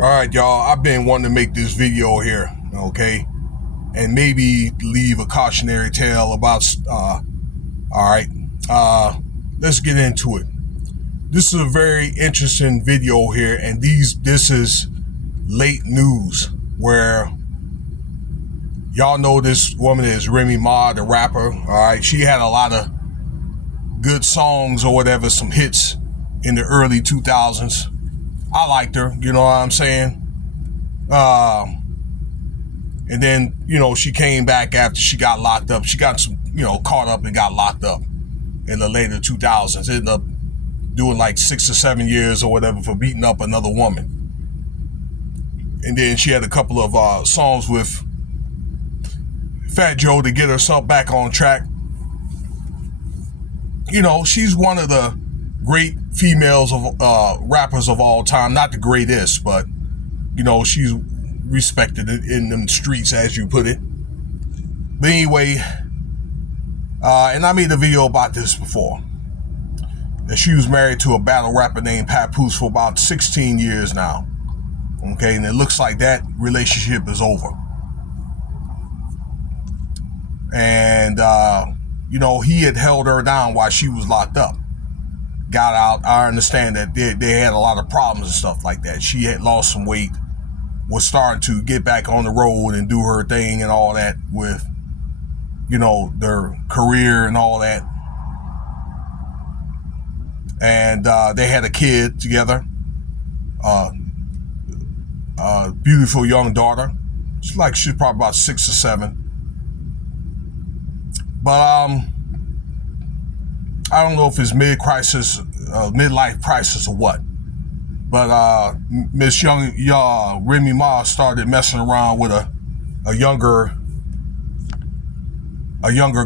All right, y'all. I've been wanting to make this video here, okay, and maybe leave a cautionary tale about. All right, let's get into it. This is a very interesting video here, and this is late news where y'all know this woman is Remy Ma, the rapper. All right, she had a lot of good songs or whatever, some hits in the early 2000s. I liked her, you know what I'm saying? And then, she came back after she got locked up. She got caught up and got locked up in the later 2000s. Ended up doing like 6 or 7 years or whatever for beating up another woman. And then she had a couple of songs with Fat Joe to get herself back on track. She's one of the great females of rappers of all time. Not the greatest, but she's respected in them streets, as you put it. But anyway, and I made a video about this before, that she was married to a battle rapper named Papoose for about 16 years now. Okay, and it looks like that relationship is over. And he had held her down while she was locked up. Got out. I understand that they had a lot of problems and stuff like that. She had lost some weight, was starting to get back on the road and do her thing and all that with, their career and all that. And they had a kid together, a beautiful young daughter. She's probably about 6 or 7. But I don't know if it's midlife crisis or what. But Miss Remy Ma started messing around with a younger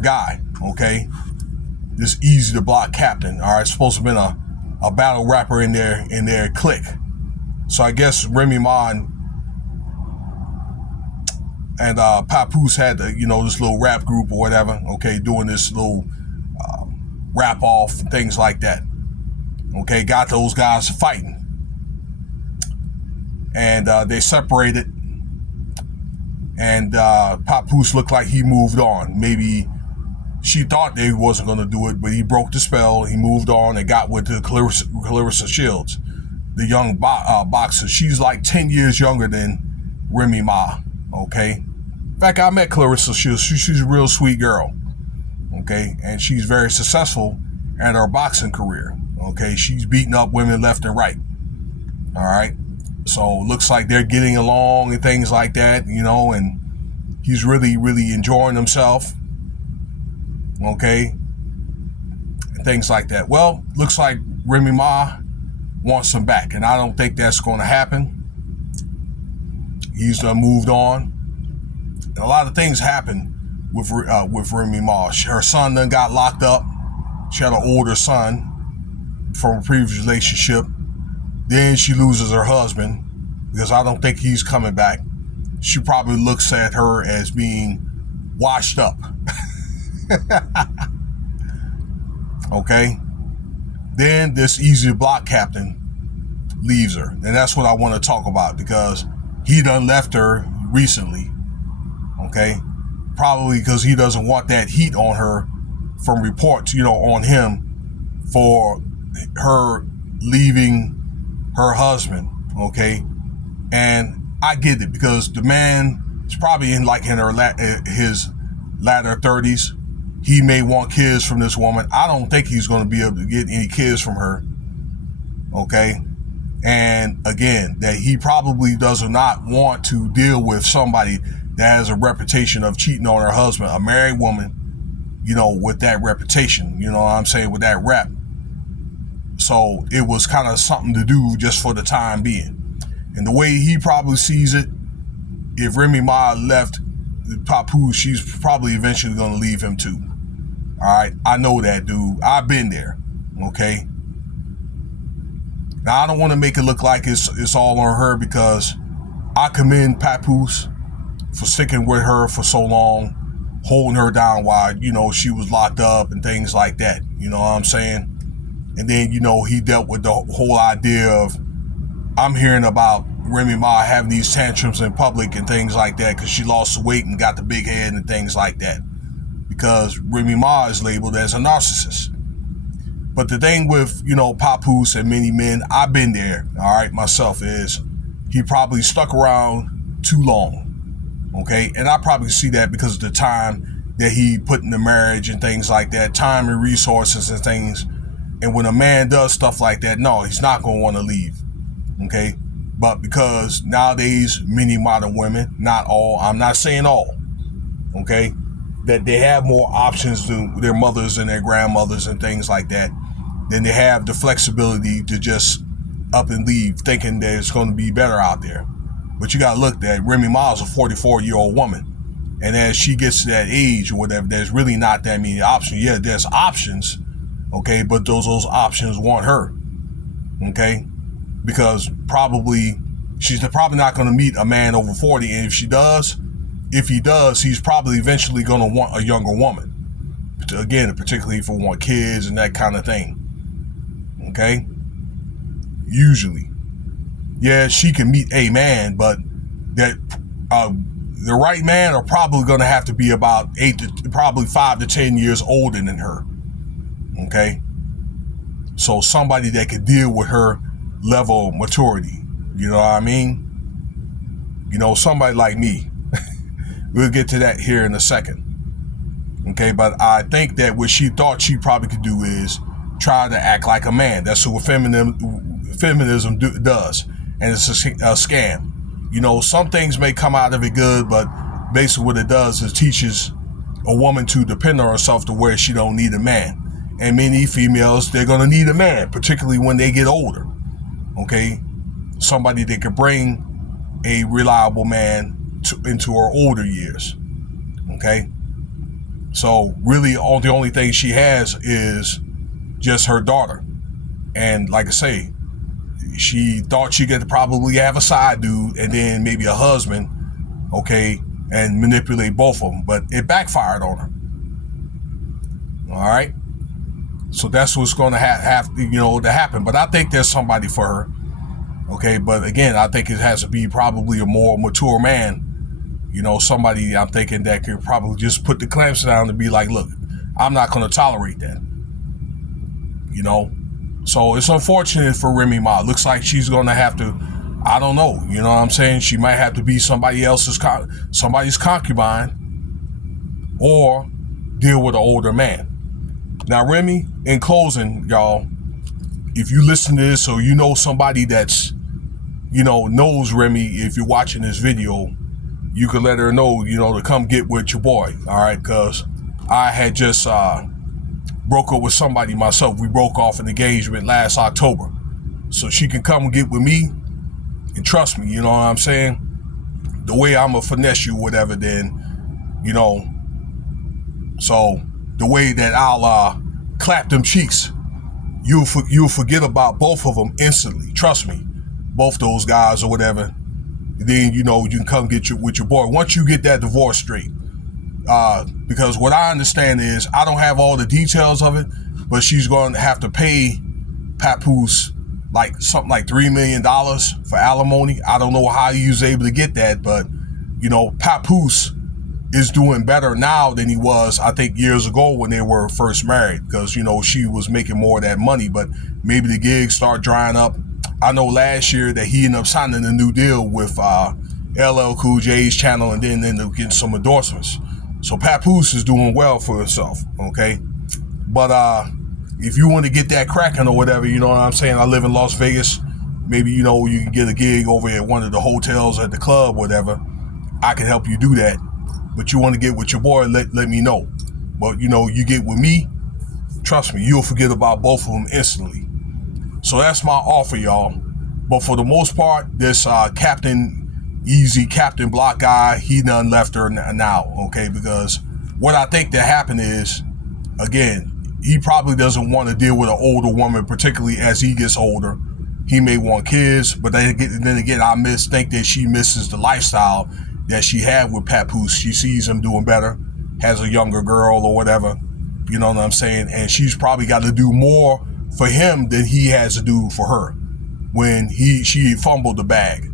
guy. Okay, this easy to block captain. All right, supposed to have been a battle rapper in their clique. So I guess Remy Ma and Papoose had this little rap group or whatever. Okay, doing this little rap off and things like that. Okay, got those guys fighting. And they separated. And Papoose looked like he moved on. Maybe she thought they wasn't going to do it, but he broke the spell. He moved on and got with the Clarissa Shields, the young boxer. She's like 10 years younger than Remy Ma. Okay. In fact, I met Clarissa Shields. She's a real sweet girl. Okay, and she's very successful in her boxing career. Okay, she's beating up women left and right. All right, so looks like they're getting along and things like that, and he's really, really enjoying himself. Okay, and things like that. Well, looks like Remy Ma wants him back, and I don't think that's going to happen. He's done moved on. And a lot of things happen with Remy Ma. Her son then got locked up. She had an older son from a previous relationship. Then she loses her husband because I don't think he's coming back. She probably looks at her as being washed up. Okay. Then this easy block captain leaves her. And that's what I want to talk about because he done left her recently. Okay. Probably because he doesn't want that heat on her from reports, on him for her leaving her husband. Okay. And I get it because the man is probably in his latter 30s. He may want kids from this woman. I don't think he's going to be able to get any kids from her. Okay. And again, that he probably does not want to deal with somebody that has a reputation of cheating on her husband, a married woman, with that reputation, what I'm saying, with that rep. So it was kind of something to do just for the time being. And the way he probably sees it, if Remy Ma left Papoose, she's probably eventually going to leave him too. All right. I know that dude. I've been there. Okay. Now, I don't want to make it look like it's all on her because I commend Papoose for sticking with her for so long, holding her down while, she was locked up and things like that. You know what I'm saying? And then, he dealt with the whole idea of I'm hearing about Remy Ma having these tantrums in public and things like that because she lost weight and got the big head and things like that. Because Remy Ma is labeled as a narcissist. But the thing with, Papoose and many men, I've been there, all right, myself, is he probably stuck around too long, okay? And I probably see that because of the time that he put in the marriage and things like that, time and resources and things. And when a man does stuff like that, no, he's not going to want to leave, okay? But because nowadays, many modern women, not all, I'm not saying all, okay, that they have more options to their mothers and their grandmothers and things like that, then they have the flexibility to just up and leave thinking that it's going to be better out there. But you got to look at Remy Ma is a 44-year-old woman. And as she gets to that age or whatever, there's really not that many options. Yeah, there's options, okay, but those options want her, okay? Because she's probably not going to meet a man over 40. And if he does, he's probably eventually going to want a younger woman. Again, particularly if we want kids and that kind of thing. Okay? Usually. Yeah, she can meet a man, but that the right man are probably going to have to be about 5 to 10 years older than her. Okay? So somebody that could deal with her level of maturity. You know what I mean? Somebody like me. We'll get to that here in a second. Okay, but I think that what she thought she probably could do is try to act like a man. That's what feminism does. And it's a scam. Some things may come out of it good, but basically what it does is teaches a woman to depend on herself to where she don't need a man. And many females, they're going to need a man, particularly when they get older. Okay? Somebody that can bring a reliable man into her older years. Okay? So really the only thing she has is just her daughter. And like I say, she thought she could probably have a side dude and then maybe a husband, okay, and manipulate both of them. But it backfired on her. All right? So that's what's going to have to happen. But I think there's somebody for her. Okay, but again, I think it has to be probably a more mature man. Somebody I'm thinking that could probably just put the clamps down and be like, look, I'm not going to tolerate that. So it's unfortunate for Remy Ma. Looks like she's going to have to, I don't know, you know what I'm saying? She might have to be somebody's concubine or deal with an older man. Now, Remy, in closing, y'all, if you listen to this or somebody that's, knows Remy, if you're watching this video, you could let her know, to come get with your boy, all right? Because I had just broke up with somebody myself. We broke off an engagement last October. So she can come and get with me and trust me, you know what I'm saying? The way I'm going to finesse you, whatever, then, so the way that I'll clap them cheeks, you'll forget about both of them instantly. Trust me, both those guys or whatever. Then, you can come get with your boy. Once you get that divorce straight. Because what I understand is, I don't have all the details of it, but she's going to have to pay Papoose something like $3 million for alimony. I don't know how he was able to get that, but, Papoose is doing better now than he was, I think, years ago when they were first married. Because, she was making more of that money, but maybe the gigs start drying up. I know last year that he ended up signing a new deal with LL Cool J's channel and then ended up getting some endorsements. So Papoose is doing well for himself, okay? But if you want to get that cracking or whatever, you know what I'm saying? I live in Las Vegas. Maybe, you can get a gig over at one of the hotels at the club, whatever. I can help you do that. But you want to get with your boy, let me know. But, you get with me, trust me, you'll forget about both of them instantly. So that's my offer, y'all. But for the most part, this Captain Block guy, he done left her now, okay? Because what I think that happened is, again, he probably doesn't want to deal with an older woman, particularly as he gets older. He may want kids, but then again, I think that she misses the lifestyle that she had with Papoose. She sees him doing better, has a younger girl or whatever, you know what I'm saying? And she's probably got to do more for him than he has to do for her. when she fumbled the bag.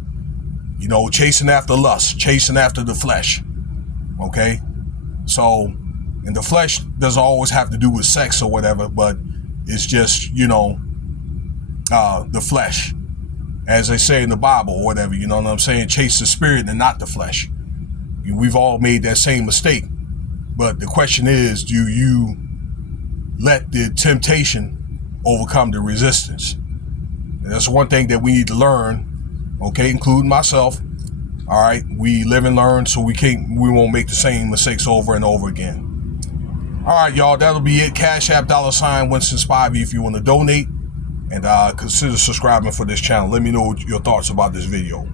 You know, chasing after lust, chasing after the flesh. Okay? So, and the flesh doesn't always have to do with sex or whatever, but it's just, you know, the flesh. As they say in the Bible or whatever, you know what I'm saying? Chase the spirit and not the flesh. We've all made that same mistake. But the question is, do you let the temptation overcome the resistance? And that's one thing that we need to learn, okay, including myself. All right, we live and learn, so we won't make the same mistakes over and over again. All right, y'all, that'll be it. Cash App $Winston Spivey if you want to donate, and consider subscribing for this channel. Let me know your thoughts about this video.